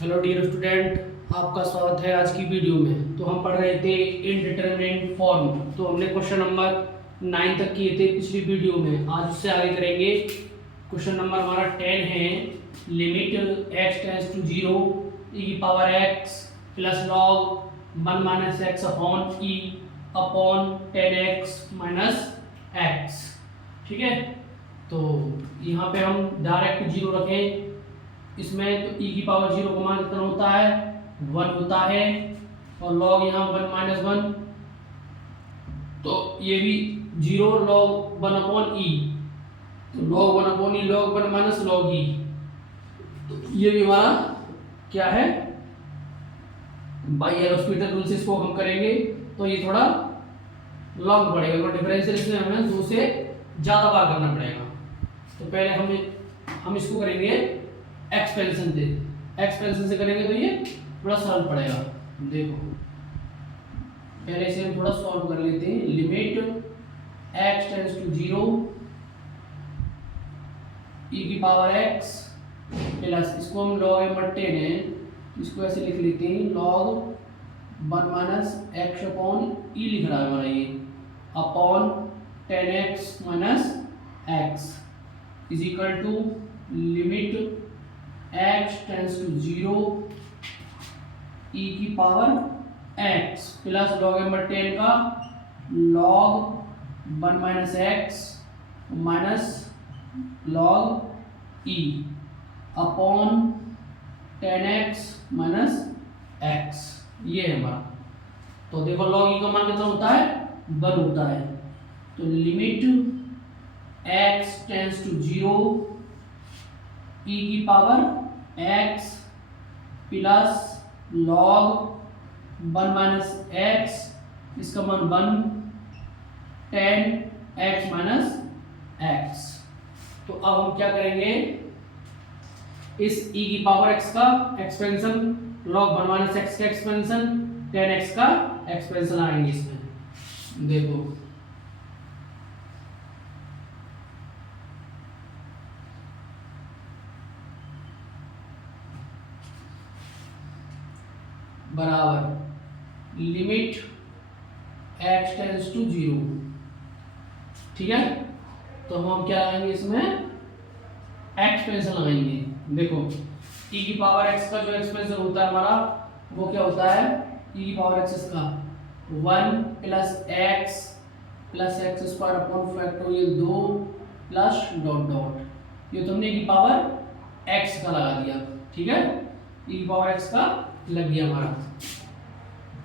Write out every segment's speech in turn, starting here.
Hello dear student, आपका स्वागत है आज की वीडियो में। तो हम पढ़ रहे थे इनडिटरमिनेट फॉर्म। तो हमने क्वेश्चन नंबर 9 तक किए थे पिछली वीडियो में। आज उससे आगे करेंगे। क्वेश्चन नंबर हमारा 10 है। Limit x tends to 0 e की power x plus log 1 minus x upon e upon 10x minus x. ठीक है, तो यहाँ पे हम डायरेक्ट 0 रखें इसमें। तो e की पावर 0 का मान कितना होता है? 1 होता है। और log यहाँ 1 माइनस 1, तो ये भी 0 log 1 अपॉन ई। तो log 1 अपॉन ई log 1 माइनस log ई। तो ये भी हमारा क्या है? बाई एल रूल से इसको हम करेंगे तो ये थोड़ा लॉन्ग पड़ेगा। तो डिफरेंशियल इसमें हमें 2 से ज़्यादा बार करना पड़ेगा। तो पहले हम इसको करेंगे एक्सपेंशन से। एक्सपेंशन से करेंगे तो ये थोड़ा सरल पड़ेगा। देखो, पहले इसे हम थोड़ा सॉल्व कर लेते हैं। Limit x tends to 0 e की पावर x प्लस, इसको हम log m 10 है, इसको ऐसे लिख लेते हैं log 1 minus x upon e लिख रहा है हमारा ये, upon 10x minus x is equal to limit x tends to 0 e की power x plus log m 10 का log 1 minus x minus log e upon 10x minus x। ये है हमारा। तो देखो log e का मान कितना होता है? 1 होता है। तो limit x tends to 0 e की power x plus log 1 minus x, इसका मान 1, 10x माइनस एक्स। तो अब हम क्या करेंगे? इस e की पावर x का एक्सपेंशन, log 1 माइनस एक्स का एक्सपेंशन, 10x का एक्सपेंशन आएंगे इसमें। देखो, बराबर लिमिट x टेंड्स टू 0। ठीक है, तो हम क्या लगाएंगे इसमें? एक्सपेंशन लगाएंगे। देखो, e की पावर x का जो एक्सपेंशन होता है हमारा, वो क्या होता है? e की पावर x का 1 plus x plus x square upon factorial 2 plus dot dot. ये तुमने e की पावर x का लगा दिया। ठीक है, e की पावर x का लग गया हमारा।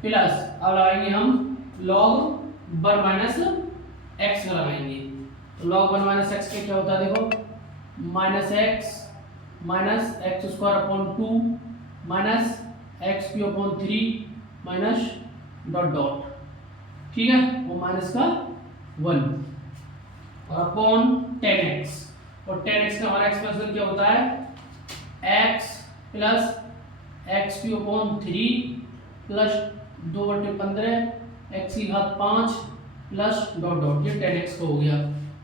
प्लस अब लगाएंगे हम log 1 माइनस एक्स का लगाएंगे। तो log 1 माइनस एक्स का क्या होता है? देखो, minus x square upon 2 minus x cube upon 3 minus dot dot. ठीक है, वो माइनस का 1 और अपॉन 10x। और 10x का हमारा एक्सपेंशन क्या होता है? x plus x cube upon 3 plus 2/15 x की घात 5 प्लस डॉट डॉट। ये 10x का हो गया।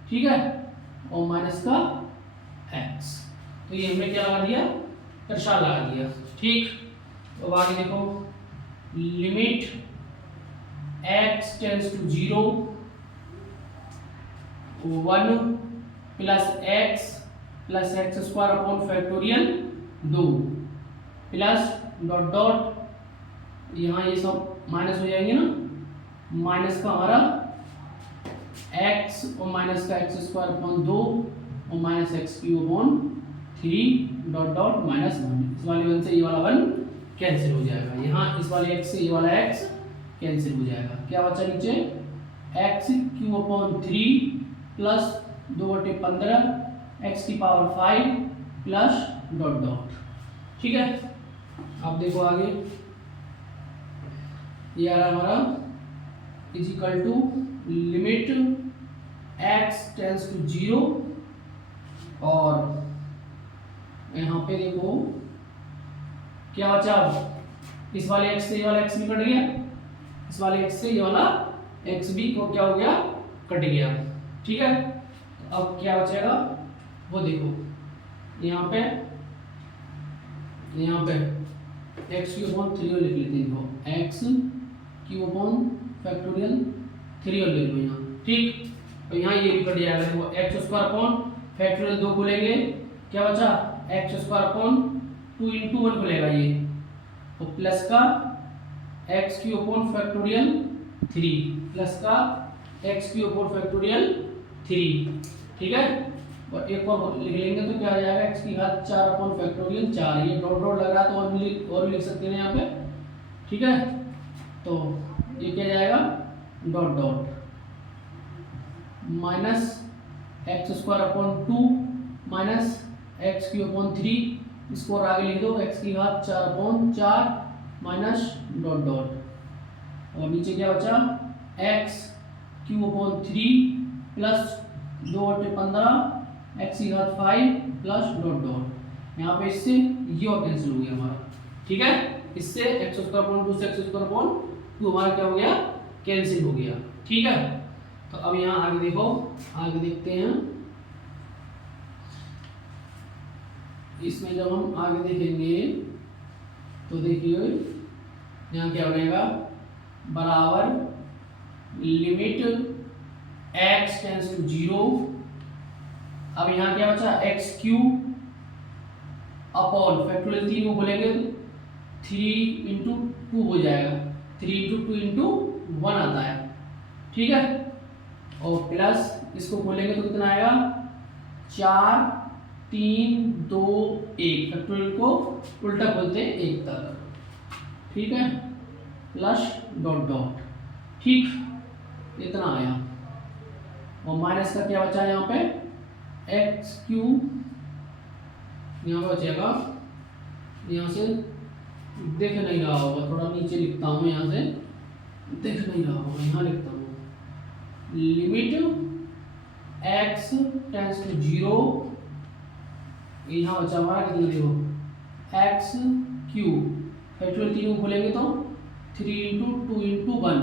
ठीक है, और माइनस का x। तो ये हमने क्या लगा दिया? दर्शाल लगा दिया। ठीक, तो आगे देखो, limit x tends to 0 1 plus x square upon factorial 2 plus dot dot, यहाँ ये सब माइनस हो जाएंगे ना, माइनस का हमारा x और माइनस का एक्स स्क्वायर अपॉन 2 और minus x cube upon 3 dot dot minus 1। इस वाले 1 से ये वाला 1 कैंसिल हो जाएगा। यहाँ इस वाले x से ये वाला x कैंसिल हो जाएगा। क्या बचा नीचे? X cube upon 3 plus 2/15 x की पावर 5 प्लस डॉट डॉट। ठीक है, अब देखो आगे, ये आ रहा हमारा is equal to limit x tends to 0 और यहाँ पे देखो क्या बचा? इस वाले x से ये वाला x भी कट गया, इस वाले x से ये वाला x भी को क्या हो गया? कट गया। ठीक है, तो अब क्या बचेगा वो देखो, यहाँ पे एक्स क्यू अपॉन 3 और लिख लेते हैं, देखो एक्स क्यू अपॉन फैक्टोरियल 3 और लिख लो यहाँ, ठीक। तो यहाँ ये भी कट जाएगा, देखो एक्स स्क्वायर अपॉन फैक्टोरियल 2 खुलेंगे, क्या बचा एक्स स्क्वायर अपॉन 2 इंटू 1 खुलेगा ये, तो प्लस का x cube upon factorial 3 plus का एक्स क्यू अपॉन फैक्टोरियल 3, ठीक है। और एक और लिख लेंगे तो क्या आ जाएगा एक्स की घात 4 अपॉन फैक्टोरियल 4, ये डॉट डॉट लग रहा है तो और भी लिख सकते हैं यहाँ पे, ठीक है। तो ये क्या जाएगा dot dot minus x square upon 2 minus x cube upon 3, इसको और आगे लिख दो एक्स की घात 4 अपॉन 4 माइनस डॉट डॉट, और नीचे क्या बचा x cube upon 3 plus 2/15 x की घात 5 प्लस डॉट डॉट, यहाँ पे इससे ये और कैंसिल हो गया हमारा, ठीक है। इससे एक्स स्क्वायर अपॉन 2 से एक्स स्क्वायर अपॉन 2 हमारा क्या हो गया कैंसिल हो गया, ठीक है। तो अब यहाँ आगे देखो, आगे देखते हैं, इसमें जब हम आगे देखेंगे तो देखिए यहाँ क्या बनेगा बराबर लिमिट x टेंस टू 0, अब यहाँ क्या बचा एक्स क्यू अपॉन फैक्टोरियल 3 को बोलेंगे तो 3 इंटू 2 हो जाएगा, 3 इंटू 2 इंटू 1 आता है, ठीक है। और प्लस इसको बोलेंगे तो कितना आएगा 4 3 2 1, फैक्टोरियल को उल्टा बोलते हैं एक तरफ, ठीक है, प्लस डॉट डॉट, ठीक इतना आया। और माइनस का क्या बचा यहाँ पे एक्स क्यू, यहाँ पर बचेगा, यहाँ से देख नहीं रहा होगा, थोड़ा नीचे लिखता हूँ, यहाँ से देख नहीं रहा होगा, यहाँ लिखता हूँ लिमिट x टेंस टू 0, यहाँ बचा हमारा कितना देखो एक्स क्यू फैक्टोरियल 3 को खोलेंगे तो 3 इंटू 2 इंटू 1,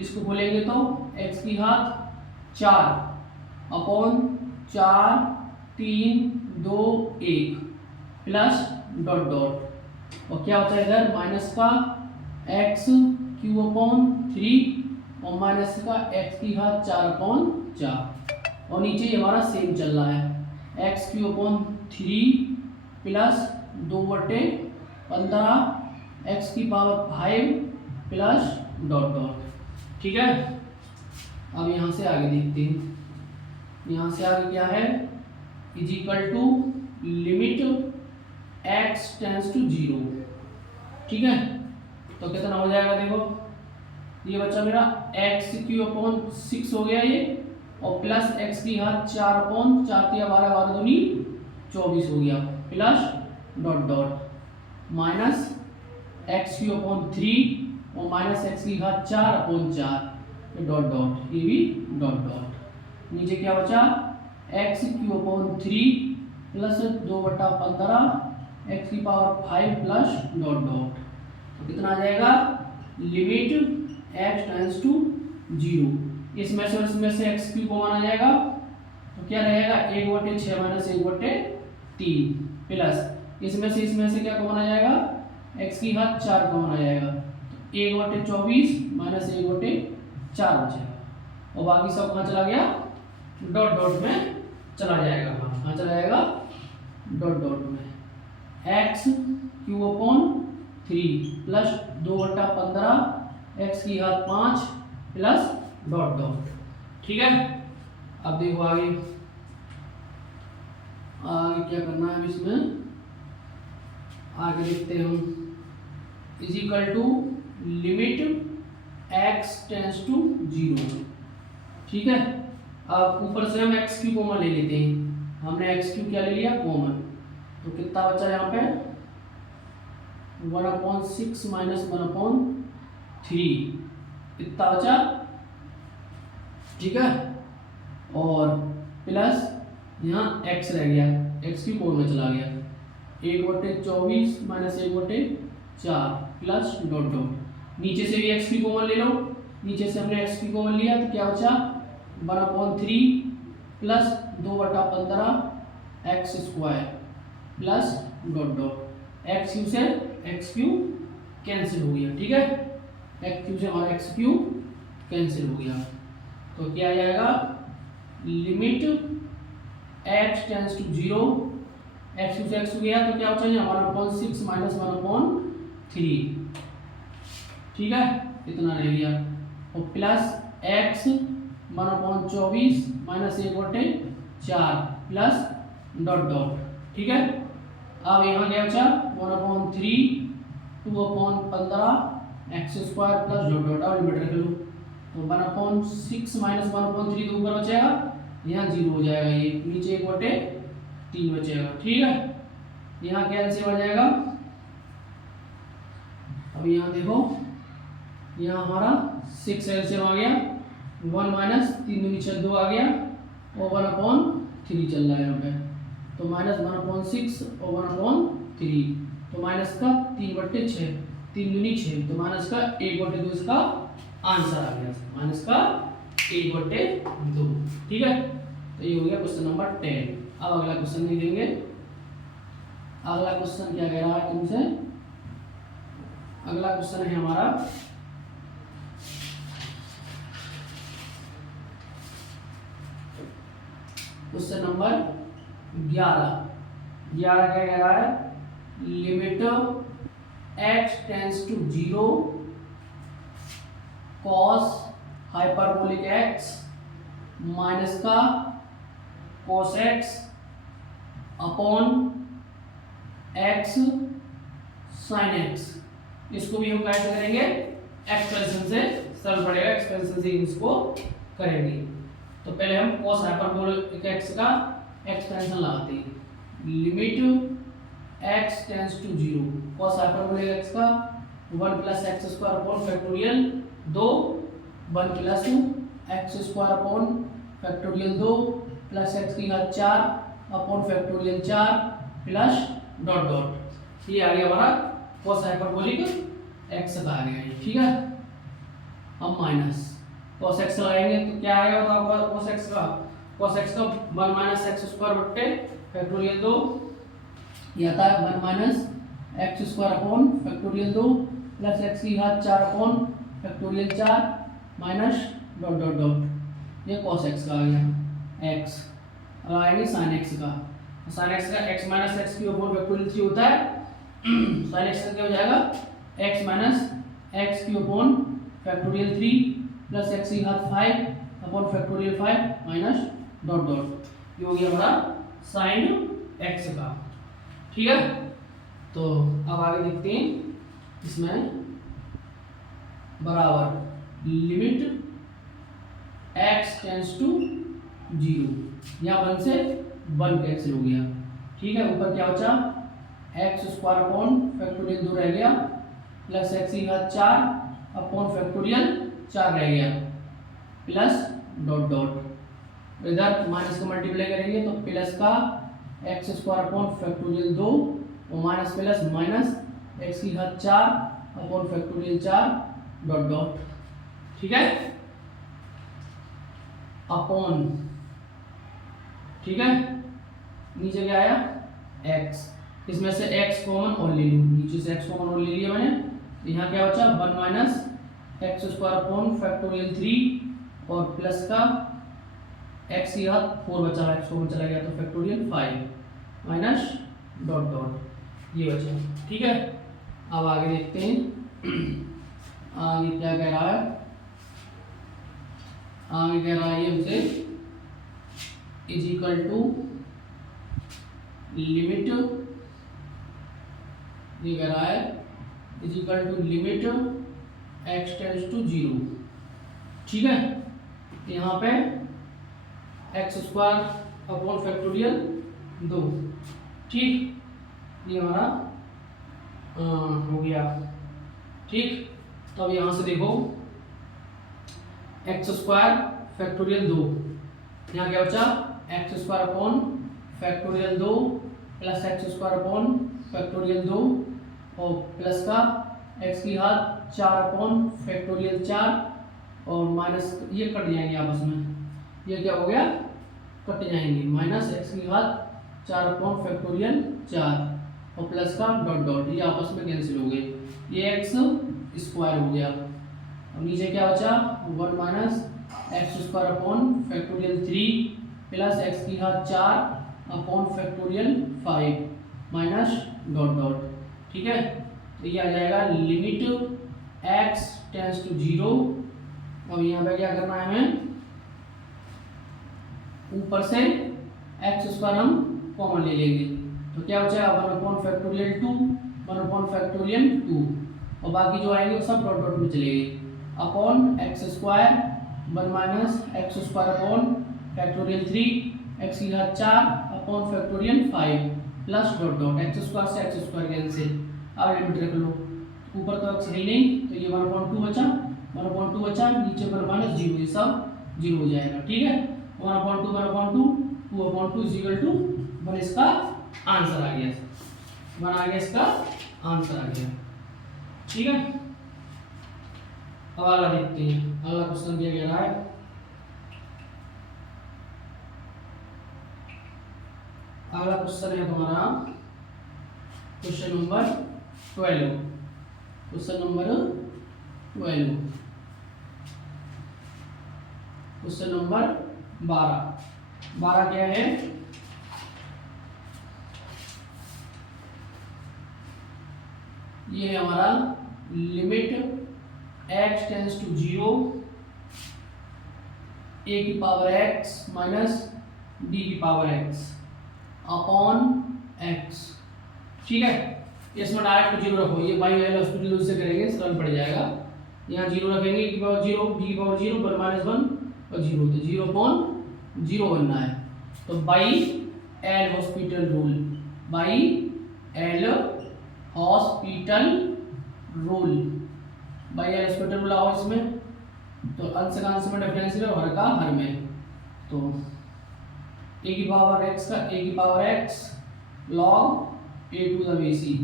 इसको खोलेंगे तो x की घात 4 अपॉन 4 3 2 1 प्लस डॉट डॉट, और क्या होता है इधर माइनस का एक्स क्यू अपॉन 3 और माइनस का एक्स की घात 4 अपॉन 4, और नीचे हमारा सेम चल रहा है x cube upon 3 plus 2/15 x की पावर 5 प्लस डॉट डॉट, ठीक है। अब यहाँ से आगे देखते हैं, यहाँ से आगे क्या है is equal to limit x tends to 0, ठीक है। तो कितना हो जाएगा देखो, ये बच्चा मेरा एक्स क्यू अपॉन 6 हो गया ये, और प्लस एक्स की घात 4 अपॉन 4 3 12 12 दूनी 24 हो गया, plus dot dot minus x cube upon 3 और माइनस एक्स की घात 4 अपॉन 4 डॉट डॉट, ये भी डॉट डॉट, नीचे क्या बचा x cube upon 3 plus 2/15 x की पावर 5 प्लस डॉट डॉट, तो कितना आ जाएगा लिमिट x टेंस टू 0, इसमें से एक्स क्यू कॉमन आ जाएगा, तो क्या रहेगा 1/6 माइनस 1/3 प्लस इसमें से क्या कॉमन आ जाएगा x की घात 4 कॉमन आ जाएगा, तो 1/24 माइनस 1/4 बचेगा, और बाकी सब कहाँ चला गया डॉट डॉट में चला जाएगा, कहाँ चला जाएगा डॉट डॉट में, x cube upon 3 plus 2/15 x की घात 5 प्लस डॉट डॉट, ठीक है। अब देखो आगे क्या करना है इसमें, आगे देखते हैं हम is equal to limit x tends to 0, ठीक है। अब ऊपर से हम एक्स क्यू कॉमन ले लेते हैं, हमने एक्स क्यू क्या ले लिया कॉमन, तो कितना बचा यहाँ पे 1/6 माइनस 1/3 कितना बचा, ठीक है। और प्लस यहाँ x रह गया, एक्स क्यू कॉमन में चला गया, 1/24 माइनस 1/4 प्लस डॉट डॉट, नीचे से भी एक्स क्यू कॉमन ले लो, नीचे से हमने एक्स क्यू कॉमन लिया तो क्या बचा 1/3 plus 2/15 x square plus dot dot, x Q से एक्स क्यूब कैंसिल हो गया, ठीक है, एक्स क्यूब से हमारा एक्स क्यूब कैंसिल हो गया। तो क्या आ जाएगा, limit x tends to 0, x cube से एक्स गया तो क्या हो जाएगा 1/6 माइनस 1/3, ठीक है, इतना रह गया, और plus x 1/24 minus 1/4 plus dot dot, ठीक है। अब यहाँ क्या बचा 1/3 2/15 x square plus dot dot, और लिमिट रख लो, तो 1/6 माइनस 1/3 तो ऊपर बचेगा, यहाँ 0 हो जाएगा, ये नीचे 1/3 बचेगा, ठीक है। यहाँ कैंसिल हो जाएगा। अब यहाँ देखो, यहाँ हमारा 6 एलसीएम आ गया, 1 माइनस 3 दूनी 6 2 आ गया, और 1/3 चल रहा है यहाँ पे, तो माइनस 1/6 और 1/3, तो माइनस का 3/6, 3 दूनी 6, तो माइनस का 1/2 इसका आंसर आ गया, माइनस का 1/2, ठीक है। तो ये हो गया क्वेश्चन नंबर 10। अब अगला क्वेश्चन देखेंगे। अगला क्वेश्चन क्या कह रहा है तुमसे, अगला क्वेश्चन है हमारा क्वेश्चन नंबर 11 क्या कह रहा है, limit x tends to 0 cos hyperbolic X minus का cos X upon X sine X. इसको भी हम कैसे करेंगे, एक्सपेंशन से सरल पड़ेगा, एक्सपेंशन से इसको करेंगे। तो पहले हम कॉस हाइपरबोलिक एक्स का एक्सपेंशन लगाते हैं, limit x tends to 0 cos hyperbolic x का 1 plus x square upon factorial 2, 1 plus x square upon factorial 2 plus x की घात 4 upon factorial 4 plus dot dot, ये आ गया हमारा कॉस हाइपरबोलिक एक्स का आ गया है, ठीक है। अब माइनस cos x लगाएंगे तो क्या आएगा आपका cos x का 1 माइनस एक्स स्क्वायर बट्टे फैक्टोरियल 2, ये आता है 1 minus x square upon factorial 2 plus x की घात 4 upon factorial 4 minus dot dot dot, ये cos x का आ गया x। अब आएंगे sin x का, sin x का x minus x cube upon factorial 3 होता है, sin x का क्या हो जाएगा x minus x cube upon factorial 3 plus x की घात 5 upon factorial 5 minus dot dot, ये हो गया हमारा साइन एक्स का, ठीक है। तो अब आगे देखते हैं, इसमें बराबर लिमिट एक्स टेंस टू 0, यहाँ 1 से 1 कैंसिल हो गया, ठीक है। ऊपर क्या बचा एक्स स्क्वायर अपॉन फैक्टोरियल 2 रह गया प्लस एक्स की घात 4 अपॉन फैक्टोरियल 4 रह गया प्लस डॉट डॉट, इधर माइनस को मल्टीप्लाई करेंगे तो प्लस का एक्स स्क्वायर अपॉन फैक्टोरियल 2 और माइनस प्लस माइनस एक्स की घात 4 अपॉन फैक्टोरियल 4 डॉट डॉट, ठीक है, अपॉन, ठीक है। नीचे क्या आया x, इसमें से x कॉमन और ले लूँ, नीचे से x कॉमन और ले लिया मैंने, यहाँ क्या बचा 1 minus x square upon factorial 3 और प्लस का x की घात 4 बचा है, x कॉमन चला गया तो फैक्टोरियल 5 माइनस डॉट डॉट, ये बचा, ठीक है। अब आगे देखते हैं आगे क्या कह रहा है, आगे कह रहा है ये हमसे इज इक्वल टू लिमिट, ये कह रहा है is equal to limit x tends to 0, ठीक है। यहाँ पे एक्स स्क्वायर अपॉन फैक्टोरियल 2, ठीक, ये हमारा हो गया, ठीक। तो अब यहाँ से देखो एक्स स्क्वायर फैक्टोरियल 2, यहाँ क्या बचा x square upon factorial 2 plus x square upon factorial 2 और प्लस का एक्स की घात 4 अपॉन फैक्टोरियल 4 और माइनस, ये कट जाएंगे आपस में, ये क्या हो गया कट जाएंगे, माइनस एक्स की घात 4 अपॉन फैक्टोरियल 4 और प्लस का डॉट डॉट, ये आपस में कैंसिल हो गए, ये एक्स स्क्वायर हो गया। अब नीचे क्या बचा, 1 minus x square upon factorial 3 plus x की घात 4 upon factorial 5 minus dot dot. ठीक है, तो ये आ जाएगा लिमिट x टेंड्स टू 0। और यहाँ पे क्या करना है हमें, ऊपर से एक्स स्क्वायर हम कॉमन ले लेंगे, तो क्या बचेगा 1 अपॉन फैक्टोरियल 2, 1 अपॉन फैक्टोरियल 2, और बाकी जो आएंगे वो सब डॉट डॉट में चलेंगे, upon x square 1 minus x square upon factorial 3 x की घात 4 upon factorial 5 plus dot dot, x square से एक्स स्क्वायर कैंसिल। अब लिमिट रख लो, ऊपर तो एक्स है नहीं, तो ये 1/2 बचा, 1/2 बचा, नीचे पर माइनस 0, ये सब 0 हो जाएगा। ठीक है, 1/2 1/2 2/2 इज इक्वल टू 1, इसका आंसर आ गया, 1 आ गया, इसका आंसर आ गया। ठीक है, अब अगला देखते हैं, अगला क्वेश्चन दिया गया है, अगला क्वेश्चन है तुम्हारा question number 12, question number 12, question number 12 क्या है, ये है हमारा limit x tends to 0 a की पावर x माइनस b की पावर x अपॉन x। ठीक है, इसमें डायरेक्ट 0 रखो, ये बाई वैल्यू हॉस्पिटल से करेंगे, सरल पड़ जाएगा। यहाँ 0 रखेंगे, की पावर 0 b की पावर 0 1 माइनस 1 और 0, तो 0 अपॉन 0 बनना है, तो by L hospital rule, by L hospital rule, by L hospital rule आओ इसमें, तो अंश का अंश में डिफरेंशियल और हर का हर में, तो a की पावर x का a की power x log a to the base e,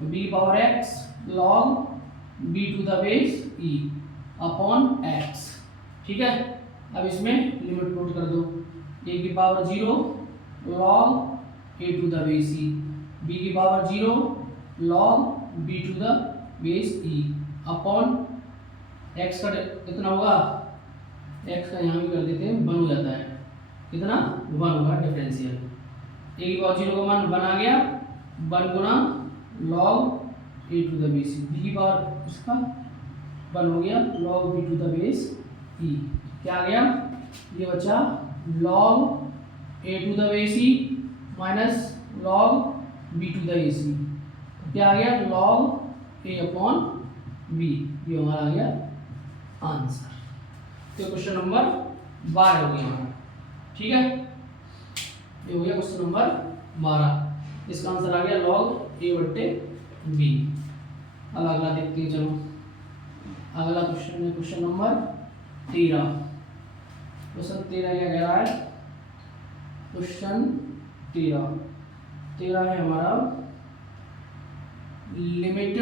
b की power x log b to the base e upon x। ठीक है, अब इसमें लिमिट पुट कर दो, a की power 0 log a to the base e, b की power 0 log b to the base e upon x का कितना होगा, x का यहाँ भी कर देते हैं 1 हो जाता है, कितना 1 होगा डिफरेंशियल, a की पावर 0 का मान 1 आ गया, 1 गुना log a to the base e, b की पावर इसका 1 हो गया log b to the base e, क्या आ गया, ये बचा log a to the base e minus log b to the base e, क्या आ गया log a अपॉन b, ये हमारा आ गया आंसर। तो क्वेश्चन नंबर 12 हो गया, ठीक है, ये हो गया क्वेश्चन नंबर 12, इसका आंसर आ गया log a बट्टे b। अब अगला देखते हैं, चलो अगला क्वेश्चन है क्वेश्चन नंबर 13, क्वेश्चन 13 क्या कह रहा है, क्वेश्चन 13 है हमारा limit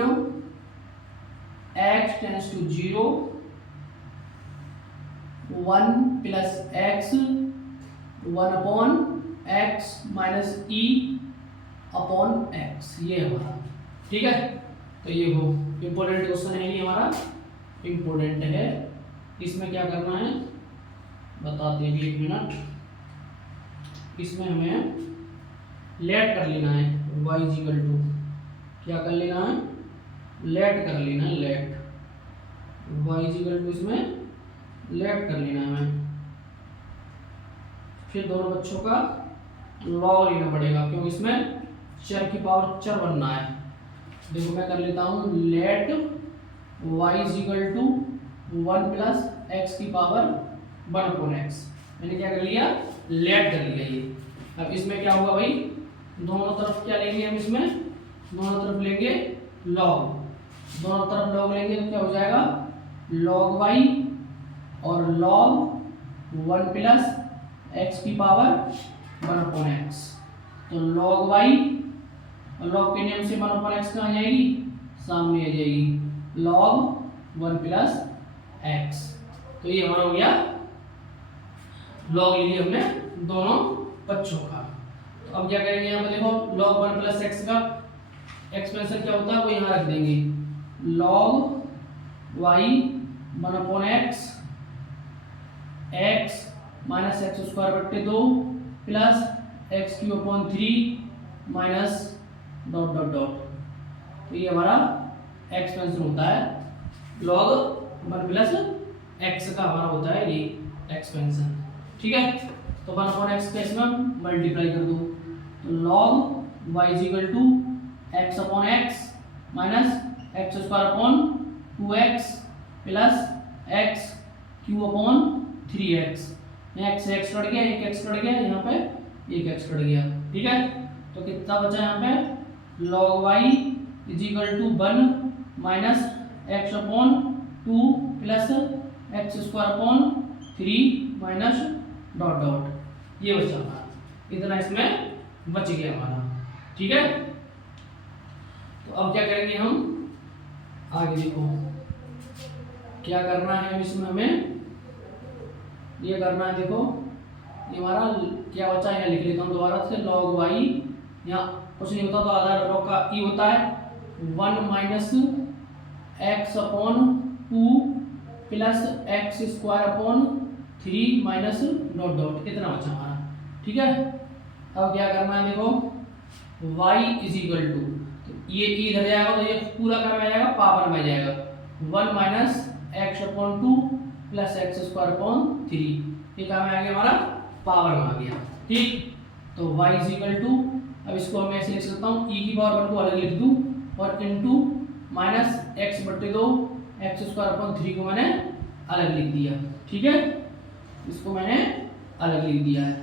x tends to 0 1 plus x 1 upon x minus e upon x, ये हमारा। ठीक है, तो ये हो इम्पोर्टेंट क्वेश्चन है, ये हमारा इम्पोर्टेंट है, इसमें क्या करना है बताते हैं, 1 मिनट, इसमें हमें लेट कर लेना है y इक्वल टू, क्या कर लेना है, लेट कर लेना है, लेट y इक्वल टू, इसमें लेट कर लेना है हमें, फिर दोनों बच्चों का लॉग लेना पड़ेगा, क्योंकि इसमें चर की पावर चर बनना है। देखो मैं कर लेता हूँ let y equal to 1 plus x की पावर 1 अपॉन एक्स, मैंने क्या कर लिया, लेट कर लिया ये। अब इसमें क्या होगा भाई, दोनों तरफ क्या लेंगे हम, इसमें दोनों तरफ लेंगे लॉग, दोनों तरफ लॉग लेंगे तो क्या हो जाएगा log y और log 1 प्लस एक्स की पावर 1 अपॉन एक्स, तो log y और log के नियम से 1 अपॉन एक्स कहाँ जाएगी, सामने आ जाएगी log 1 प्लस एक्स, तो ये हमारा हो गया log ले लिया हमने दोनों बच्चों का। तो अब क्या करेंगे, यहाँ पर देखो log 1 प्लस एक्स का एक्सपेंशन क्या होता है वो यहाँ रख देंगे, log y 1/x x minus x square बट्टे 2 plus x cube upon 3 minus dot dot dot. तो ये हमारा एक्सपेंशन होता है, log 1 प्लस एक्स का हमारा होता है ये एक्सपेंशन। ठीक है, तो 1/x का इसमें मल्टीप्लाई कर दो, तो log y is equal to x upon x minus x square upon 2x plus x cube upon 3x। यहाँ x से x कट गया, एक x कट गया, यहाँ पे एक x कट गया। ठीक है, तो कितना बचा यहाँ पे, log y is equal to 1 minus x upon 2 plus x square upon 3 minus dot dot, ये बचा हमारा, इतना इसमें बच गया हमारा। ठीक है, तो अब क्या करेंगे हम आगे, देखो क्या करना है इसमें, हमें ये करना है। देखो ये हमारा क्या बचा है, लिख लेता हूँ दोबारा से, log y, यहाँ कुछ नहीं होता तो आधा log का ई होता है 1 minus x upon 2 plus x square upon 3 minus dot dot, इतना बचा हमारा। ठीक है, अब क्या करना है, देखो y इज इक्वल टू, ये ई इधर जाएगा तो ये पूरा क्या में जाएगा, पावर में जाएगा, 1 minus x upon 2 plus x square upon 3, ये क्या में आ गया हमारा, पावर में आ गया। ठीक, तो y इज इक्वल टू, अब इसको मैं ऐसे लिख सकता हूँ, e की पावर 1 को अलग लिख दूँ और इनटू माइनस एक्स बट्टे 2 एक्स स्क्वायर अपॉन 3 को मैंने अलग लिख दिया। ठीक है, इसको मैंने अलग लिख दिया है।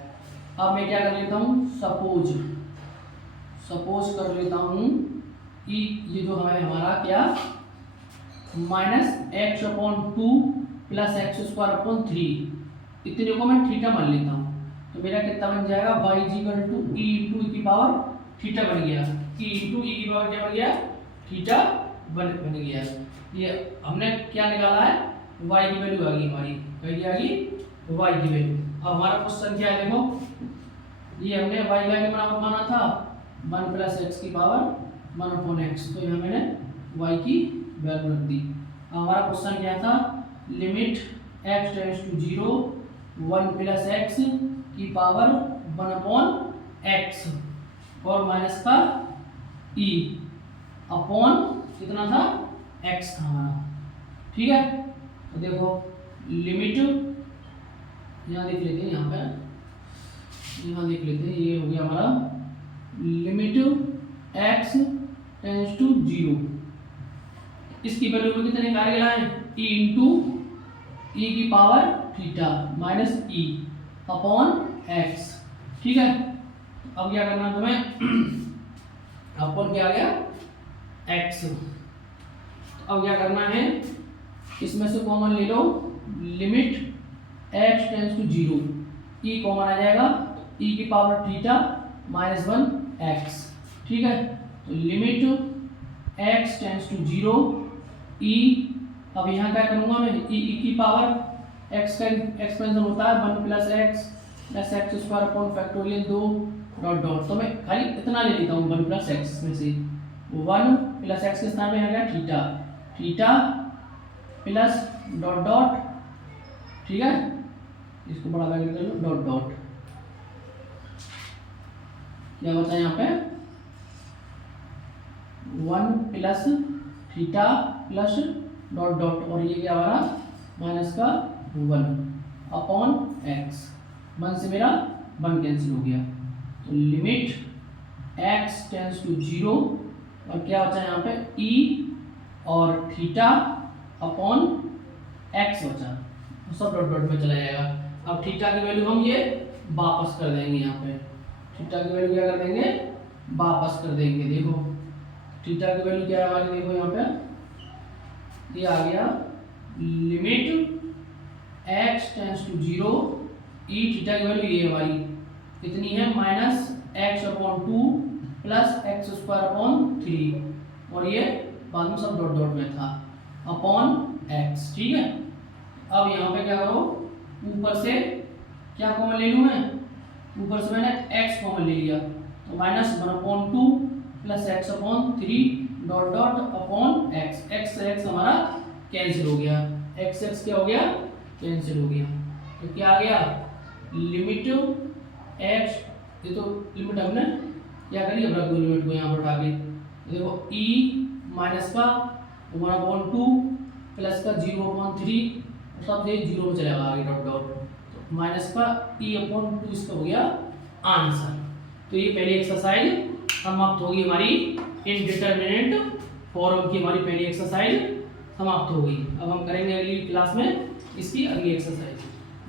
अब मैं क्या कर लेता हूँ, सपोज कर लेता हूँ e, ये जो है हमारा क्या, minus x upon 2 plus x square upon 3, इतने को मैं थीटा मान लेता हूँ, तो मेरा कितना बन जाएगा, y is equal to e into E की पावर थीटा बन गया, e इंटू ई की पावर क्या बन गया, थीटा बन गया। ये हमने क्या निकाला है, y की वैल्यू आ गई हमारी, कही आ गई y की वैल्यू। अब हमारा क्वेश्चन क्या है, देखो ये हमने y का क्या माना था, 1 प्लस एक्स की पावर 1 अपॉन एक्स, तो यहाँ मैंने y की वैल्यू रख दी। अब हमारा क्वेश्चन क्या था, limit x tends to 0 1 plus x की पावर 1 अपॉन एक्स और माइनस का e अपॉन कितना था, x था हमारा। ठीक है, तो देखो लिमिट यहाँ देख लेते हैं, यहाँ देख लेते हैं, ये हो गया हमारा लिमिट x टेंड्स टू 0, इसकी वैल्यू में कितने कार्य लाए, e इंटू ई की पावर थीटा माइनस ई अपॉन एक्स। ठीक है, अब क्या करना है तुम्हें, अपॉन क्या आ गया, एक्स। अब क्या करना है, इसमें से कॉमन ले लो, limit x tends to 0, E common आ जाएगा, ई की पावर थीटा माइनस 1 एक्स। ठीक है, तो लिमिट x टेंड्स टू 0 ई, अब यहाँ क्या करूँगा मैं, ई की पावर x का एक्सपेंशन होता है 1 plus x plus x square upon factorial 2 dot dot, तो मैं खाली इतना ले लेता हूँ 1 प्लस एक्स में से, 1 प्लस एक्स के स्थान में आ गया theta, theta plus dot dot. ठीक है, इसको बड़ा कर लो, डॉट डॉट, क्या बचा यहाँ पे, 1 plus theta plus dot dot, और ये क्या हमारा माइनस का 1 अपॉन एक्स, 1 से मेरा 1 कैंसिल हो गया, तो लिमिट x टेंड्स टू 0 और क्या बचा यहाँ पे, e और थीटा अपॉन x बचा, सब डॉट डॉट में चला जाएगा। अब थीटा की वैल्यू हम ये वापस कर देंगे, यहाँ पे थीटा की वैल्यू क्या कर देंगे, वापस कर देंगे। देखो थीटा की वैल्यू क्या है हमारी, देखो यहाँ पे ये आ गया, limit x tends to 0, e theta की वैल्यू ये हमारी कितनी है, minus x upon 2 plus x square upon 3, और ये बाद में सब डॉट डॉट में था, अपॉन एक्स। ठीक है, अब यहाँ पे क्या करो, ऊपर से क्या कॉमन ले लूँ मैं, ऊपर से मैंने x कॉमन ले लिया, तो minus 1 upon 2 plus x upon 3 dot dot upon x, x से एक्स हमारा कैंसिल हो गया, एक्स एक्स क्या हो गया, कैंसिल हो गया। तो क्या आ गया, लिमिट एक्स, ये तो लिमिट हमने क्या करी, अब रख दो लिमिट को यहाँ पर उठा के, देखो e माइनस का 1/2 प्लस का 0/3 सब ये 0 में चलेगा आगे डॉट डॉट, तो माइनस का e/2 इसका हो गया आंसर। तो ये पहली एक्सरसाइज समाप्त होगी हमारी, इनडिटरमिनेट फॉर्म की हमारी पहली एक्सरसाइज समाप्त हो गई। अब हम करेंगे अगली क्लास में इसकी अगली एक्सरसाइज।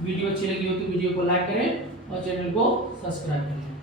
वीडियो अच्छी लगी हो तो वीडियो को लाइक करें और चैनल को सब्सक्राइब करें।